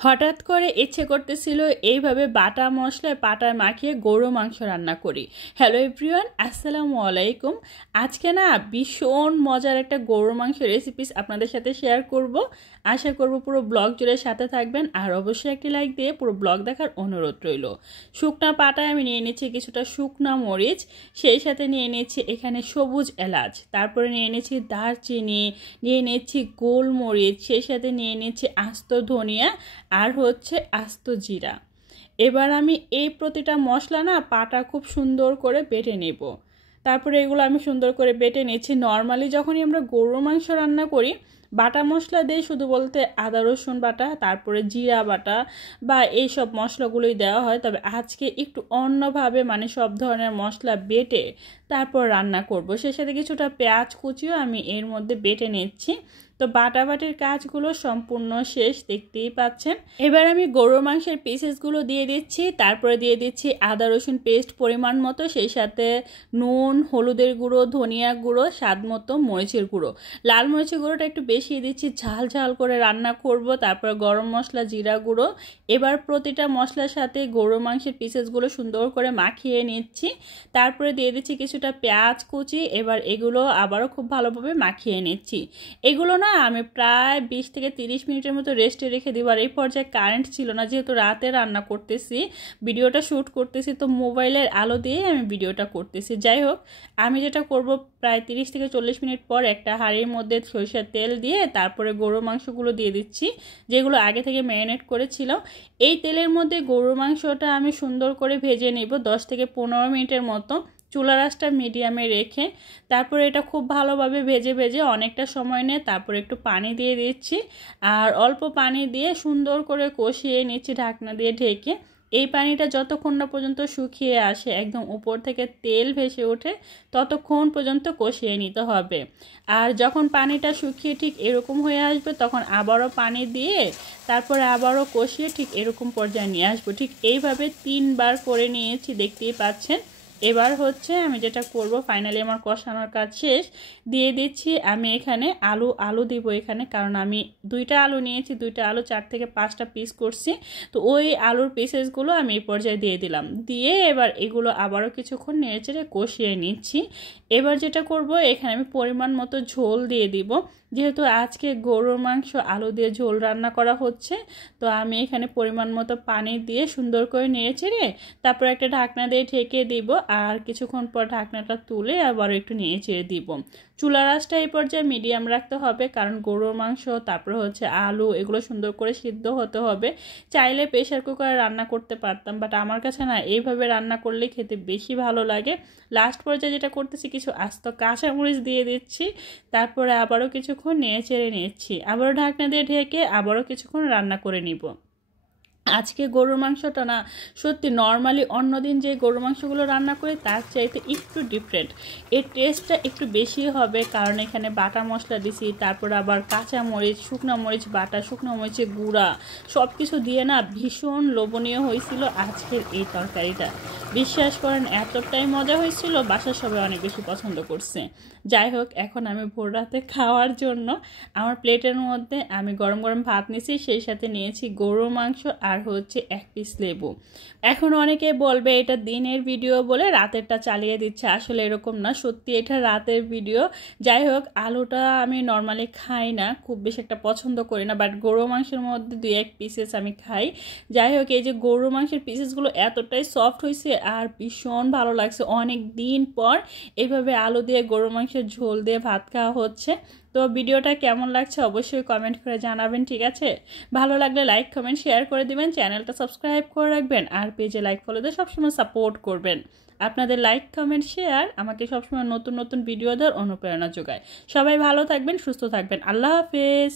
হঠাৎ করে ইচ্ছে করতেছিল এইভাবে বাটা মশলায় পাটায় মাখিয়ে গরু মাংস রান্না করি। হ্যালো এভরিওয়ান, আসসালামু আলাইকুম। আজকে না ভীষণ মজার একটা গরু মাংস রেসিপিস আপনাদের সাথে শেয়ার করব। আশা করব পুরো ব্লগ জুড়ে সাথে থাকবেন, আর অবশ্যই একটি লাইক দিয়ে পুরো ব্লগ দেখার অনুরোধ রইল। শুকনা পাটায় আমি নিয়ে নিচ্ছি কিছুটা শুকনা মরিচ, সেই সাথে নিয়ে নিচ্ছি এখানে সবুজ এলাচ, তারপরে নিয়ে নিচ্ছি দারচিনি, নিয়ে নিচ্ছি গোলমরিচ, সেই সাথে নিয়ে নিচ্ছি আস্ত ধনিয়া আর হচ্ছে আস্ত জিরা। এবার আমি এই প্রতিটা মশলা না পাটা খুব সুন্দর করে বেটে নেব। তারপরে এগুলো আমি সুন্দর করে বেটে নিচ্ছি। নর্মালি যখনই আমরা গরুর মাংস রান্না করি বাটা মশলা দিয়ে শুধু বলতে আদা রসুন বাটা, তারপরে জিরা বাটা বা এইসব মশলাগুলোই দেওয়া হয়, তবে আজকে একটু অন্যভাবে মানে সব ধরনের মশলা বেটে তারপর রান্না করব। সেই সাথে কিছুটা পেঁয়াজ কুচিও আমি এর মধ্যে বেটে নিচ্ছি। তো বাটাবাটির কাজগুলো সম্পূর্ণ শেষ, দেখতেই পাচ্ছেন। এবার আমি গরুর মাংসের পিসেসগুলো দিয়ে দিচ্ছি, তারপরে দিয়ে দিচ্ছি আদা রসুন পেস্ট পরিমাণ মতো, সেই সাথে নুন, হলুদের গুঁড়ো, ধনিয়া গুঁড়ো, স্বাদ মতো মরিচের গুঁড়ো। লাল মরিচের গুঁড়োটা একটু বেশি দিচ্ছি, ঝাল ঝাল করে রান্না করব। তারপরে গরম মশলা, জিরা গুঁড়ো। এবার প্রতিটা মশলার সাথে গরুর মাংসের পিসেসগুলো সুন্দর করে মাখিয়ে নিচ্ছি। তারপরে দিয়ে দিচ্ছি কিছুটা পেঁয়াজ কুচি। এবার এগুলো আবারও খুব ভালোভাবে মাখিয়ে নিচ্ছি। এগুলো না আমি প্রায় 20 থেকে 30 মিনিটের মতো রেস্টে রেখে দিব। আর এই পর্যায়ে কারেন্ট ছিল না, যেহেতু রাতে রান্না করতেছি, ভিডিওটা শ্যুট করতেছি, তো মোবাইলের আলো দিয়েই আমি ভিডিওটা করতেছি। যাই হোক, আমি যেটা করব, প্রায় 30 থেকে 40 মিনিট পর একটা হাঁড়ির মধ্যে সরিষার তেল দিয়ে তারপরে গরুর মাংসগুলো দিয়ে দিচ্ছি, যেগুলো আগে থেকে ম্যারিনেট করেছিল। এই তেলের মধ্যে গরুর মাংসটা আমি সুন্দর করে ভেজে নেব 10 থেকে 15 মিনিটের মতো, চুলা আঁচটা মিডিয়ামে রেখে। তারপরে এটা খুব ভালোভাবে ভেজে ভেজে অনেকটা সময় নিয়ে তারপরে একটু পানি দিয়ে দিচ্ছি, আর অল্প পানি দিয়ে সুন্দর করে কষিয়ে নিচ্ছি ঢাকনা দিয়ে ঢেকে। এই পানিটা যতক্ষণ না পর্যন্ত শুকিয়ে আসে, একদম উপর থেকে তেল ভেসে ওঠে, ততক্ষণ পর্যন্ত কষিয়ে নিতে হবে। আর যখন পানিটা শুকিয়ে ঠিক এরকম হয়ে আসবে, তখন আবারও পানি দিয়ে তারপরে আবারও কষিয়ে ঠিক এরকম পর্যায়ে নিয়ে আসবো। ঠিক এইভাবে 3 বার করে নিয়েছি, দেখতেই পাচ্ছেন। এবার হচ্ছে আমি যেটা করব, ফাইনালি আমার কষানোর কাজ শেষ। দিয়ে দিচ্ছি আমি এখানে আলু দিব এখানে, কারণ আমি 2টা আলু নিয়েছি, 2টা আলু 4 থেকে 5টা পিস করছি। তো ওই আলুর পিসেসগুলো আমি এই পর্যায়ে দিয়ে দিলাম। দিয়ে এবার এগুলো আবারও কিছুক্ষণ নেড়েচেড়ে কষিয়ে নিচ্ছি। এবার যেটা করব, এখানে আমি পরিমাণ মতো ঝোল দিয়ে দিব। যেহেতু আজকে গরুর মাংস আলু দিয়ে ঝোল রান্না করা হচ্ছে, তো আমি এখানে পরিমাণ মতো পানি দিয়ে সুন্দর করে নেড়েচেড়ে তারপর একটা ঢাকনা দিয়ে ঢেকে দিব। আর কিছুক্ষণ পর ঢাকনাটা তুলে আবার একটু নেড়েচেড়ে দিব। চুলার আঁচটা এই পর্যায়ে মিডিয়াম রাখতে হবে, কারণ গরুর মাংস তারপরে হচ্ছে আলু এগুলো সুন্দর করে সিদ্ধ হতে হবে। চাইলে প্রেশার কুকারে রান্না করতে পারতাম, বাট আমার কাছে না এইভাবে রান্না করলে খেতে বেশি ভালো লাগে। লাস্ট পর্যায়ে যেটা করতেছি, কিছু আস্ত কাঁচামরিচ দিয়ে দিচ্ছি। তারপরে আবারও কিছুক্ষণ নেড়েচেড়ে নিচ্ছি, আবারও ঢাকনা দিয়ে ঢেকে আবারও কিছুক্ষণ রান্না করে নিব। আজকে গরুর মাংসটা না সত্যি নর্মালি অন্যদিন যে গরুর মাংসগুলো রান্না করি তার চাইতে একটু ডিফারেন্ট। এর টেস্টটা একটু বেশি হবে, কারণ এখানে বাটা মশলা দিছি, তারপর আবার কাঁচা মরিচ, শুকনো মরিচ বাটা, শুকনো মরিচের গুঁড়া সব কিছু দিয়ে না ভীষণ লোভনীয় হয়েছিল আজকের এই তরকারিটা। বিশ্বাস করেন এতটাই মজা হয়েছিল, বাসার সবাই অনেক বেশি পছন্দ করছে। যাই হোক, এখন আমি ভোর রাতে খাওয়ার জন্য আমার প্লেটের মধ্যে আমি গরম গরম ভাত নিয়েছি, সেই সাথে নিয়েছি গরুর মাংস আর হচ্ছে 1 পিস লেবু। এখন অনেকে বলবে এটা দিনের ভিডিও বলে রাতেরটা চালিয়ে দিচ্ছে, আসলে এরকম না, সত্যি এটা রাতের ভিডিও। যাই হোক, আলুটা আমি নর্মালি খাই না, খুব বেশি একটা পছন্দ করি না, বাট গরুর মাংসের মধ্যে 2-1 পিসেস আমি খাই। যাই হোক, এই যে গরুর মাংসের পিসেসগুলো এতটাই সফট হয়েছে আর ভীষণ ভালো লাগছে। অনেক দিন পর এইভাবে আলু দিয়ে গরুর মাংসের ঝোল দিয়ে ভাত খাওয়া হচ্ছে। তো ভিডিওটা কেমন লাগছে অবশ্যই কমেন্ট করে জানাবেন, ঠিক আছে? ভালো লাগলে লাইক কমেন্ট শেয়ার করে দিবেন, চ্যানেলটা সাবস্ক্রাইব করে রাখবেন, আর পেজে লাইক ফলো দিয়ে সবসময় সাপোর্ট করবেন। আপনাদের লাইক কমেন্ট শেয়ার আমাকে সবসময় নতুন নতুন ভিডিও দেওয়ার অনুপ্রেরণা যোগায়। সবাই ভালো থাকবেন, সুস্থ থাকবেন। আল্লাহ হাফেজ।